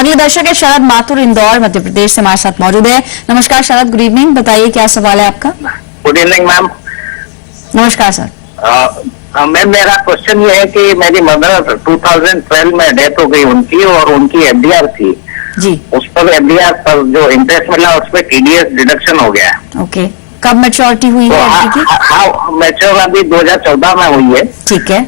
अगले दर्शक है शरद माथुर, इंदौर मध्य प्रदेश से हमारे साथ मौजूद है। नमस्कार शरद, गुड इवनिंग। बताइए क्या सवाल है आपका। Good evening ma'am. नमस्कार सर। मैम मेरा क्वेश्चन ये है कि मेरी मदर 2012 में डेथ हो गई उनकी, और उनकी एफडीआर थी जी। उस पर एफडीआर पर जो इंटरेस्ट मिला उस पर टीडीएस डिडक्शन हो गया। ओके, कब मैच्योरिटी हुई तो है आपकी? हाँ, मैच्योर अभी 2014 में हुई है। ठीक है,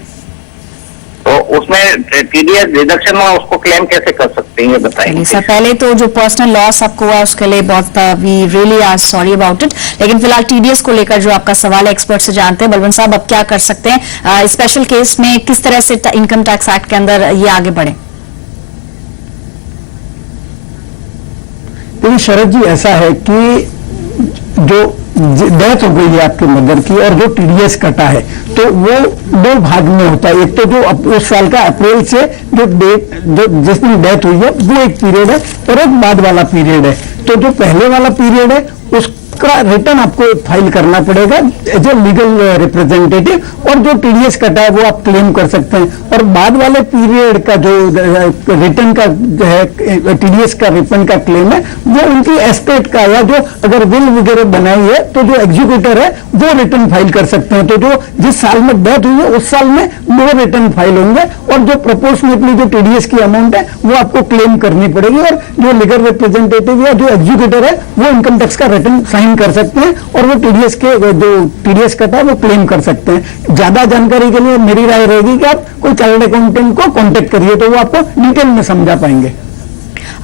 तो उसमें टीडीएस डिडक्शन में उसको क्लेम कैसे कर सकते हैं ये बताइए सर। पहले तो जो पर्सनल लॉस आपको हुआ उसके लिए बहुत we really are sorry about it, लेकिन फिलहाल टीडीएस को लेकर जो आपका सवाल है एक्सपर्ट से जानते हैं। बलवंत साहब, अब क्या कर सकते हैं स्पेशल केस में, किस तरह से इनकम टैक्स एक्ट के अंदर ये आगे बढ़े? देखिए शरद जी, ऐसा है कि जो डेथ हो गई है आपके मदर की और जो टीडीएस कटा है तो वो दो भाग में होता है। एक तो जो उस साल का अप्रैल से जो जिस दिन डेथ हुई है वो एक पीरियड है, और एक बाद वाला पीरियड है। तो जो पहले वाला पीरियड है उसका रिटर्न आपको फाइल करना पड़ेगा एज ए लीगल रिप्रेजेंटेटिव, और जो टीडीएस कटा है वो आप क्लेम कर सकते हैं। और बाद वाले पीरियड का जो रिटर्न का जो है टीडीएस का रिफंड का क्लेम है वो उनकी एस्टेट का, या जो अगर विल वगैरह बनाई है तो जो एग्जीक्यूटर है वो रिटर्न फाइल कर सकते हैं। तो जो जिस साल में डेथ हुई है उस साल में वो रिटर्न फाइल होंगे, और जो प्रोपोर्शनेटली जो टीडीएस की अमाउंट है वो आपको क्लेम करनी पड़ेगी। और जो लीगल रिप्रेजेंटेटिव या जो एग्जीक्यूटर है वो इनकम टैक्स का रिटर्न साइन कर सकते हैं, और वो टीडीएस के जो टीडीएस कटा है वो क्लेम कर सकते हैं। ज्यादा जानकारी के लिए मेरी राय रहेगी कि आप कोई चार्टर्ड अकाउंटेंट को कांटेक्ट करिए, तो वो आपको डिटेल में समझा पाएंगे।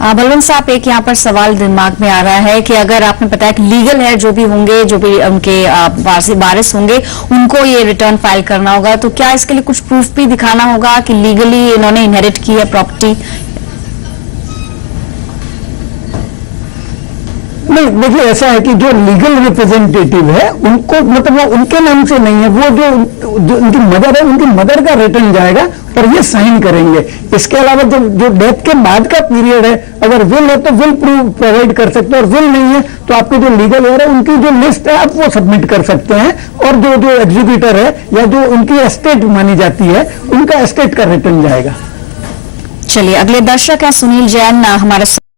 बलवंत साहब, एक यहाँ पर सवाल दिमाग में आ रहा है कि अगर आपने बताया कि लीगल है, जो भी होंगे, जो भी उनके वारिस होंगे, उनको ये रिटर्न फाइल करना होगा, तो क्या इसके लिए कुछ प्रूफ भी दिखाना होगा कि लीगली इन्होंने इनहेरिट की है प्रॉपर्टी? नहीं, देखिए ऐसा है कि जो लीगल रिप्रेजेंटेटिव है उनको, मतलब वो उनके नाम से नहीं है, वो जो उनकी मदर है उनकी मदर का रिटर्न जाएगा और ये साइन करेंगे। इसके अलावा जो डेथ के बाद का पीरियड है, अगर विल है तो विल प्रूफ प्रोवाइड कर सकते हैं, और विल नहीं है तो आपके जो लीगल हेयर है उनकी जो लिस्ट है आप वो सबमिट कर सकते हैं, और जो एग्जीक्यूटर है या जो उनकी एस्टेट मानी जाती है उनका एस्टेट का रिटर्न जाएगा। चलिए, अगले दर्शक है सुनील जैन हमारे